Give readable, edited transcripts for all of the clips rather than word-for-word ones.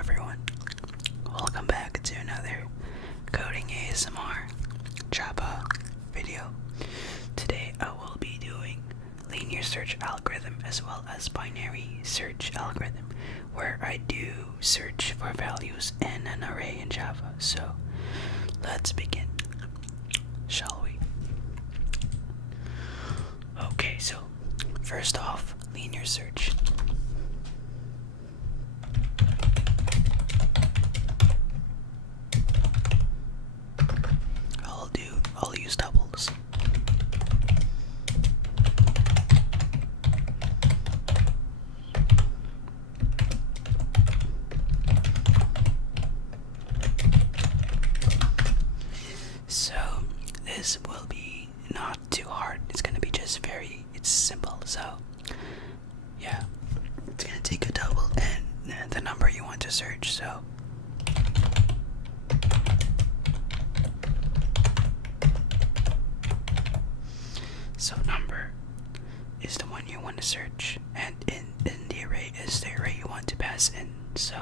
everyone, welcome back to another coding ASMR Java video. Today I will be doing linear search algorithm as well as binary search algorithm, where I do search for values in an array in Java. So let's begin, shall we? Okay, so first off, linear search. I'll use doubles. So this will be not too hard. It's gonna be just it's simple. So yeah, it's gonna take a double and the number you want to search. So number is the one you want to search, and in the array is the array you want to pass in. So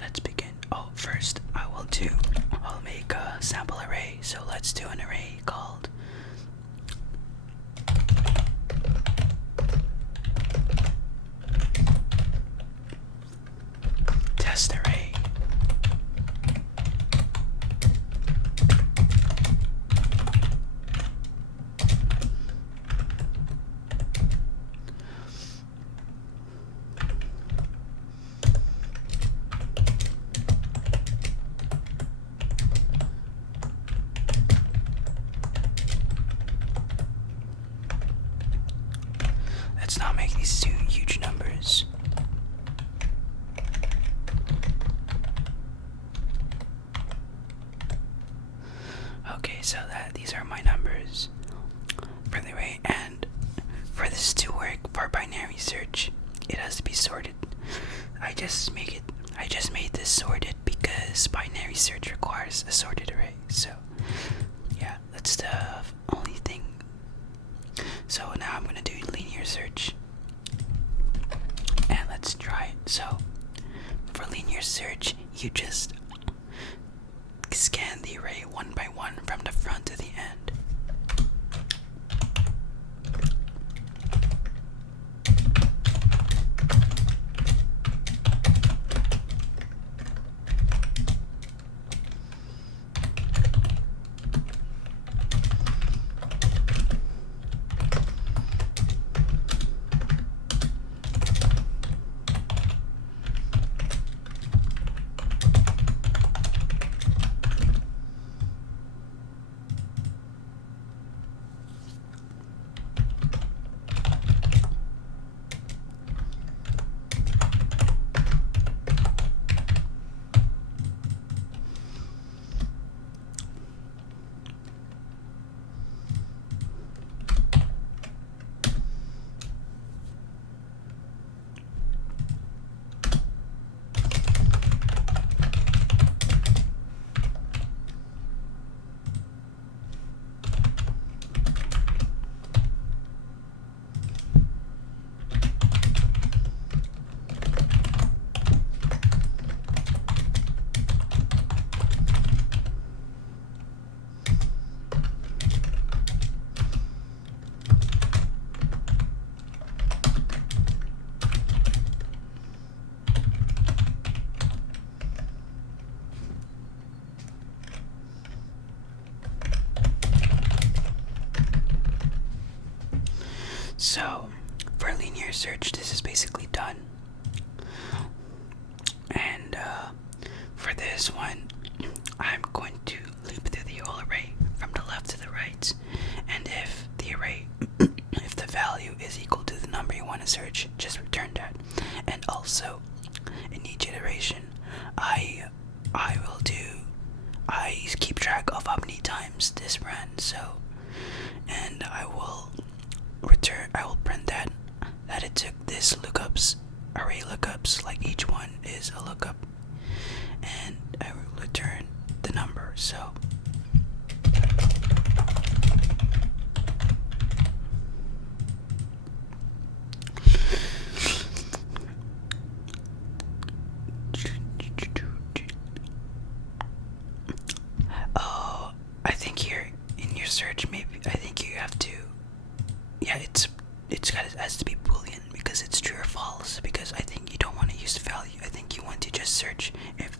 let's begin. First I'll make a sample array. So let's do an array called test array. Let's not make these two huge numbers. Okay, so these are my numbers for the array, and for this to work for binary search, it has to be sorted. I just made this sorted because binary search requires a sorted array. So yeah, that's the only thing. So now I'm gonna do linear search, and let's try it. So for linear search, you just scan the array one by one from the front to the end. So for linear search, this is basically done. And for this one, I'm going to loop through the whole array from the left to the right. And if the array, if the value is equal to the number you want to search, just return that. And also, in each iteration, I keep track of how many times this ran. So, and I will print that it took this array lookups, like each one is a lookup, and I will return the number. So just search if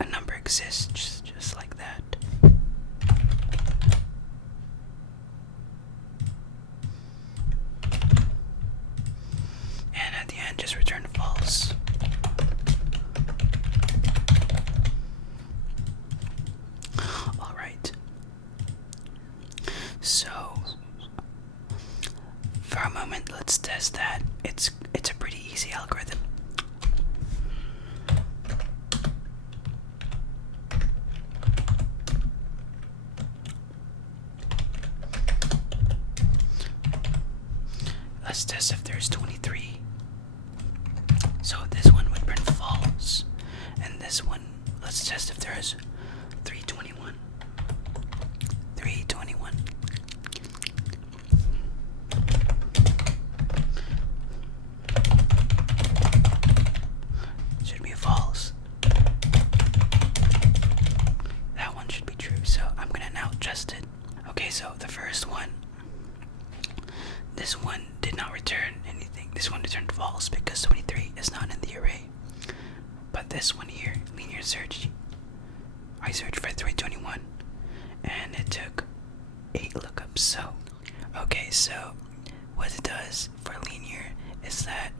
a number exists, just like that. And at the end, just return false. Alright. So, for a moment, let's test that. It's a pretty easy algorithm. Let's test if there's 23. So this one would print false. And this one, let's test if there's 321. 321. Should be false. That one should be true, so I'm gonna now adjust it. Okay, so the first one, this one did not return anything. This one returned false because 23 is not in the array. But this one here, linear search, I searched for 321 and it took 8 lookups. So, okay, so what it does for linear is that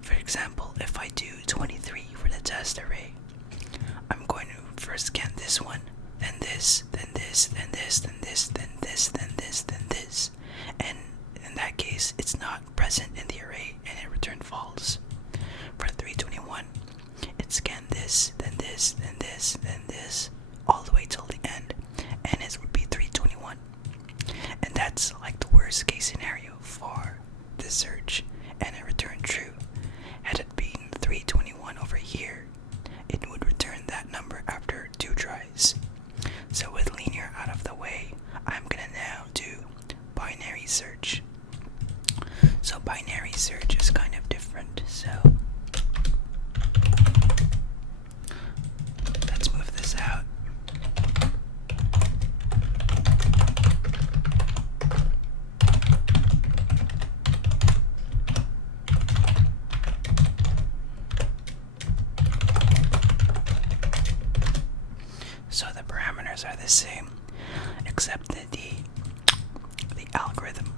for example, if I do 23 for the test array, I'm going to first scan this one, then this, then this, then this, then this, then this, then this, then this. And in that case, it's not present in the array and it returned false. For 321, it scanned this, then this, then this, then this, all the way till the end, and it would be 321. And that's like the worst case scenario for the search, and it returned true. Had it been 321 over here, it would return that number after 2 tries. So with linear out of the way, I'm gonna now do binary search. So binary search is kind of different, so let's move this out. So the parameters are the same, except that the algorithm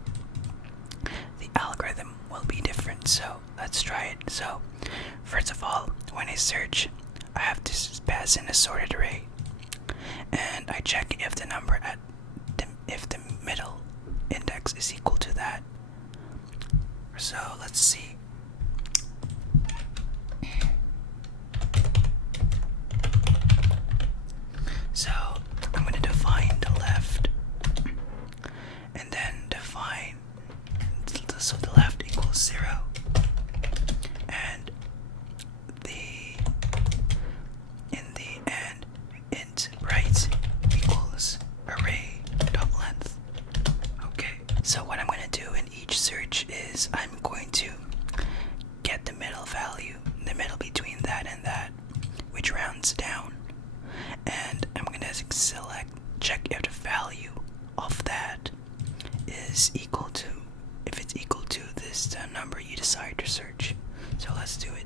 will be different. So let's try it. So first of all, when I search, I have to pass in a sorted array, and I check if the number if the middle index is equal to that. So let's see. So I'm going to define the left, and then define, so the left equals 0, and in the end, int right equals array dot length. Okay, so what I'm going to do in each search is I'm going to get the middle value, the middle between that and that, which rounds down, and I'm going to check if the value of that is equal to, if it's equal to this number you decide to search. So let's do it.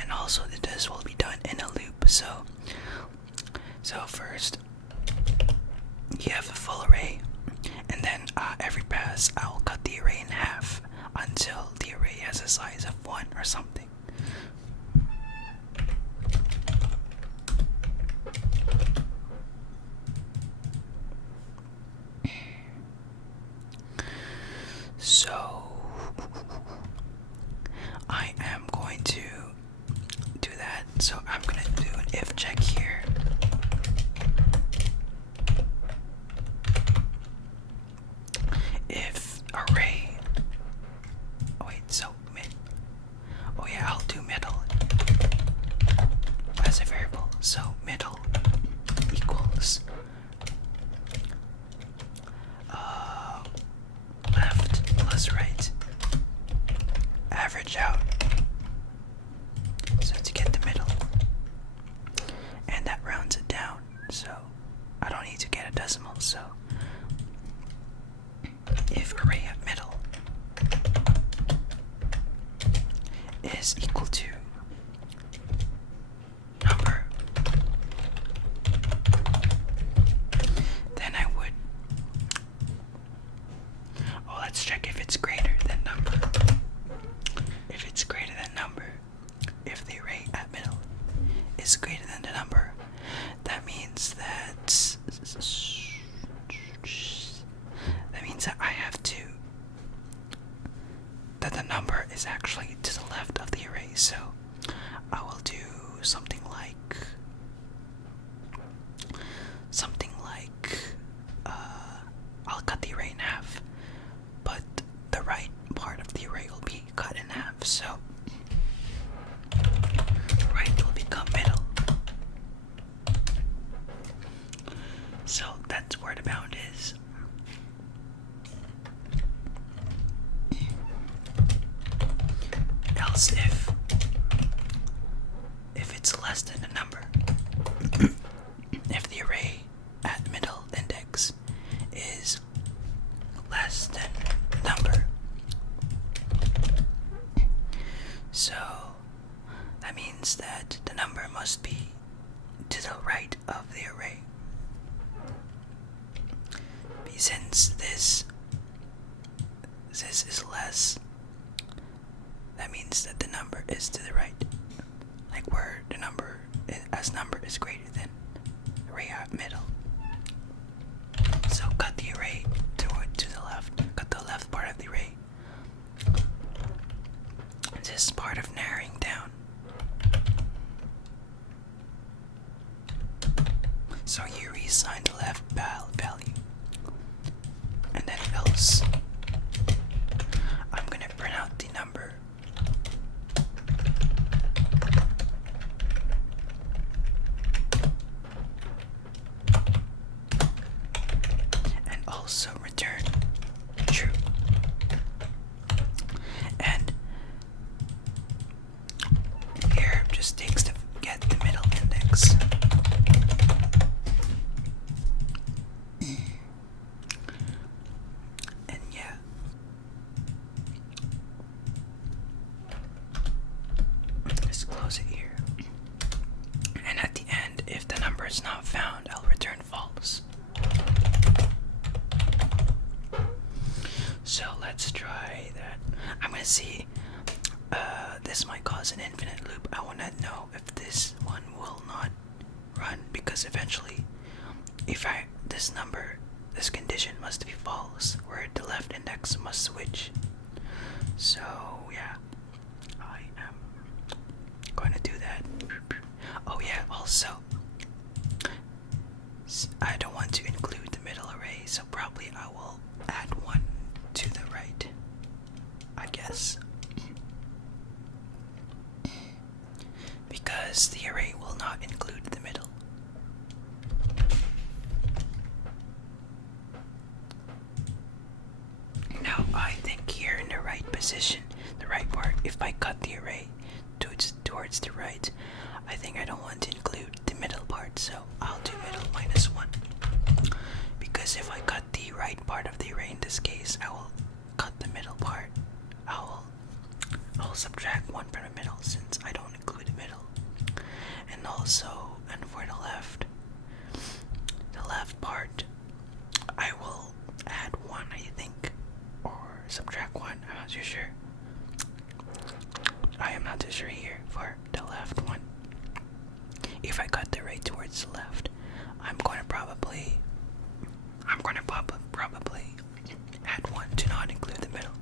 And also this will be done in a loop. So first you have a full array, and then every pass I'll cut the array in half until the array has a size of 1 or something. So I am going to do that. So I'm going to do an if check here. If array, oh wait, so mid, oh yeah, I'll do middle as a variable. So middle equals left plus right, average out, so to get the middle, and that rounds it down, so I don't need to get a decimal. So array at middle is equal to number, then I would, let's check if it's greater than number. If it's greater than number, if the array at middle is greater than the number, that means that I have to, that the number is actually to the left of the array. So I will do something like I'll cut the array in half, but the right part of the array will be cut in half. So right will become middle. So that's where the bound is. Else if it's less than a number, if the array at middle index is less than number, so that means that the number must be to the right of the array. Since this is less, that means that the number is to the right, like where the number is greater than array at middle. So cut the array to the left, cut the left part of the array. This is part of narrowing down. So you reassign the left value, and then else I'm gonna print out the number. And also return true. And here just takes to get the middle index. And yeah. Let's close it here. And at the end, if the number is not found, I'll return false. So let's try that. I'm gonna see. This might cause an infinite loop. I wanna know if this one will not run, because eventually, if this condition must be false, where the left index must switch. So yeah, I am going to do that. Oh yeah, also, I don't want to include the middle array, so probably I will add one to the right, I guess. Because the array will not include the middle. Now I think here in the right position, the right part, if I cut the array towards the right, I think I don't want to include the middle part, so I'll do middle -1. Because if I cut the right part of the array in this case, I will cut the middle part. I'll subtract 1 from the middle since I don't include the middle. And also, and for the left part, I will add 1, I think, or subtract 1. I'm not too sure. I am not too sure here for the left one. If I cut the array towards the left, I'm going to probably add 1 to not include the middle.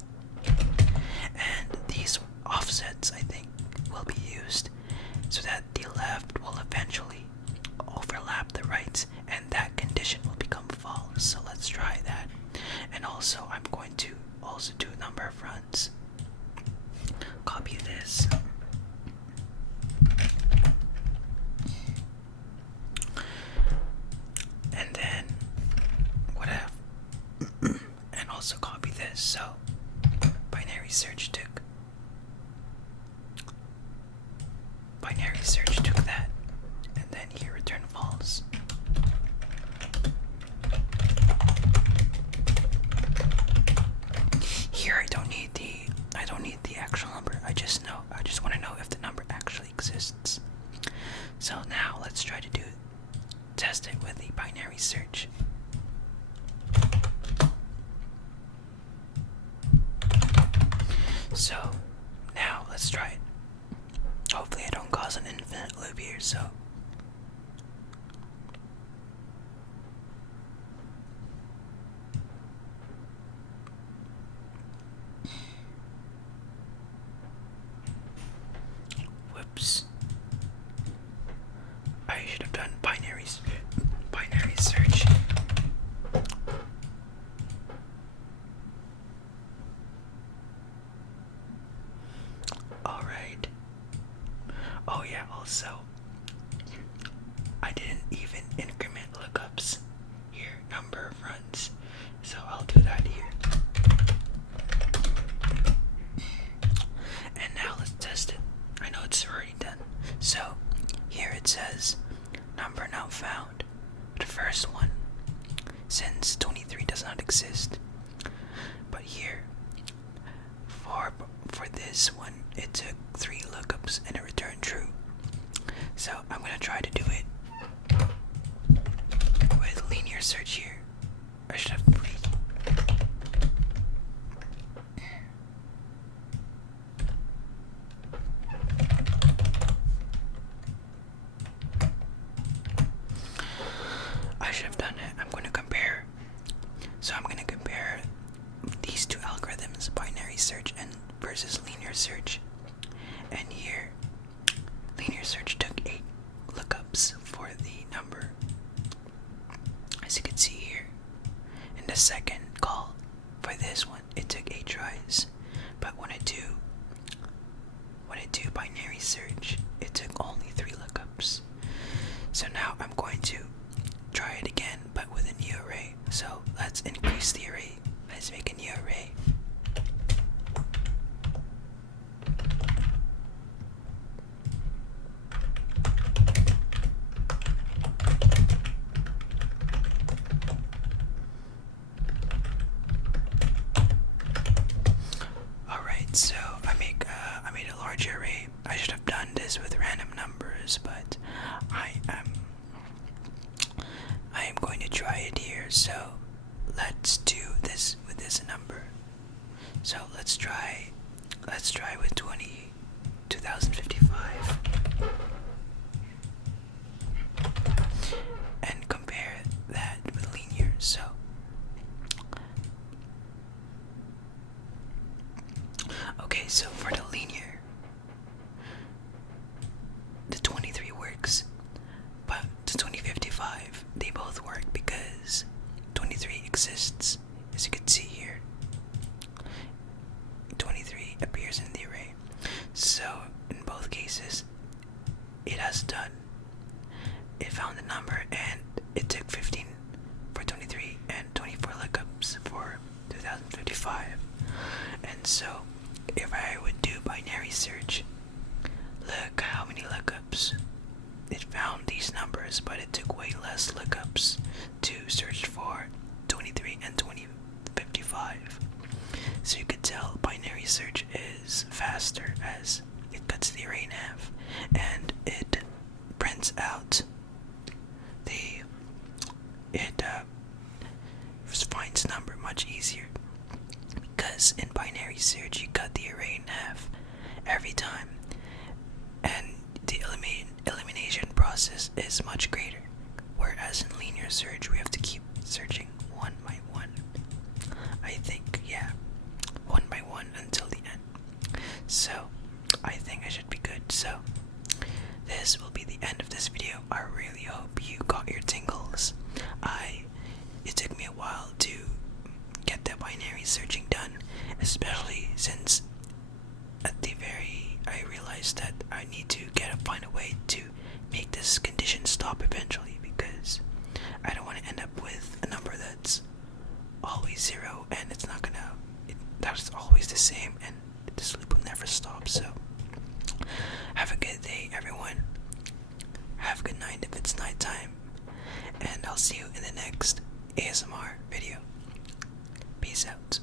And these offsets, I think, will be used so that the left will eventually overlap the right, and that condition will become false. So let's try that. And also, I'm going to also do number of runs. Copy this. And then whatever. And also copy this. So binary search took that, and then here return false. search. So now let's try it. Hopefully I don't cause an infinite loop here, so whoops. I should have done binary search. Alright. Oh yeah, also, I didn't even increment lookups here, number of runs, so I'll do that here. And now let's test it. I know it's already done. So here it says number not found. The first one, since 23 does not exist. But here, for this one, it took 3 lookups and it returned true. So I'm gonna try to do it with linear search here. I should have 3. I should have done it. I'm going to compare. So I'm going to compare these two algorithms, binary search and versus linear search. And here, linear search took 8 lookups for the number. As you can see here, in the second call for this one, it took 8 tries. But when I do binary search, it took only 3 lookups. So now I'm going to try it again, but with a new array. So let's increase the array. Let's make a new array. Alright, so I made a large array. I should have done this with random numbers, but I am going to try it here. So let's do this with this number. So let's try with 2055 and compare that with linear. So okay, so for the linear, the 23 works, but the 2055, they both work because 23 exists. As you can see here, 23 appears in the array. So in both cases, it has done. It found the number and it took 15 for 23 and 24 lookups for 2055. And so if I would do binary search, look how many lookups. It found these numbers, but it took way less lookups to search for 23 and 2055. So you could tell binary search is faster as it cuts the array in half and it prints out finds number much easier, because in binary search you cut the array in half every time and the elimination process is much greater, whereas in linear search we have to keep searching one by one. I think, yeah, one by one until the end. So I think I should be good. So this will be the end of this video. I really hope you got your tingles. It took me a while to get the binary searching done, especially since I realized that I need to find a way to make this condition stop eventually, because I don't want to end up with a number that's always 0 and it's not gonna, that's always the same and this loop will never stop. So have a good day, everyone. Have a good night if it's nighttime, and I'll see you in the next ASMR video. Peace out.